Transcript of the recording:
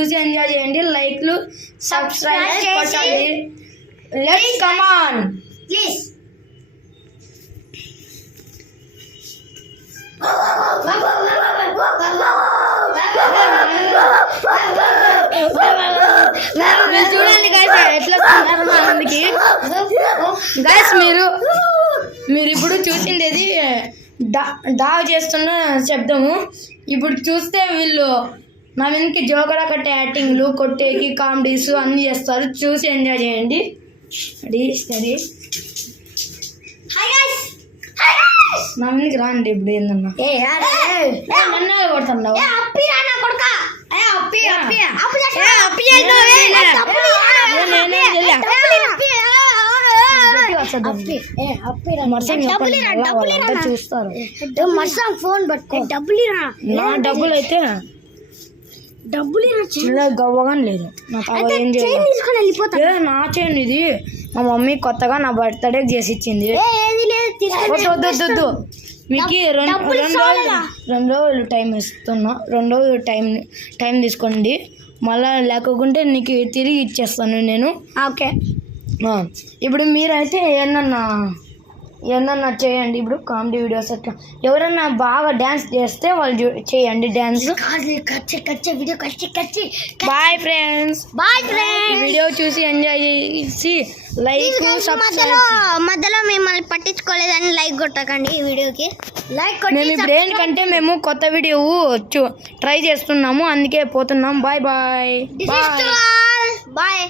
చూసి ఎంజాయ్ చేయండి. లైక్లు సబ్స్క్రైబ్ కొట్టండి. Let's come on please. చూడండి గైస్ ఎట్లా వస్తున్నారు మా ఆనంద్కి. గైస్ మీరు ఇప్పుడు చూసిండేది డాగ్ చేస్తున్న శబ్దము. ఇప్పుడు చూస్తే వీళ్ళు నా వెనక్కి జోకరా కట్టే యాక్టింగ్లు, కొట్టేకి కామెడీస్ అన్నీ చేస్తారు. చూసి ఎంజాయ్ చేయండి. స్టడీ నా వెనక్కి రాండి. ఇప్పుడు ఏందన్నా నన్నే కొడుతున్నావు. చూస్తారు. ఫోన్ పట్టుకో. నా డబ్బులు అయితే గవ్వగానే లేదు. ఏం చేయాలి? నా చైన్ ఇది మా మమ్మీ కొత్తగా నా బర్త్డే చేసి ఇచ్చింది. వద్దు మీకు 2 రోజులు టైం ఇస్తున్నా. 2 రోజులు టైం తీసుకోండి. మళ్ళా లేకుంటే నీకు తిరిగి ఇచ్చేస్తాను నేను. ఓకే. ఇప్పుడు మీరైతే ఏమన్నా చేయండి. ఇప్పుడు కామెడీ వీడియోస్ అట్లా ఎవరన్నా బాగా డ్యాన్స్ చేస్తే వాళ్ళు చేయండి డ్యాన్స్. Bye friends. వీడియో చూసి ఎంజాయ్ చేసి లైక్ సబ్స్క్రైబ్. మధ్యలో మిమ్మల్ని పట్టించుకోలేదని లైక్ కొట్టకండి. ఈ వీడియోకి లైక్ కొట్టి. మేము ఇప్పుడు ఏంటంటే మేము కొత్త వీడియో ట్రై చేస్తున్నాము, అందుకే పోతున్నాం. Bye bye. బాయ్.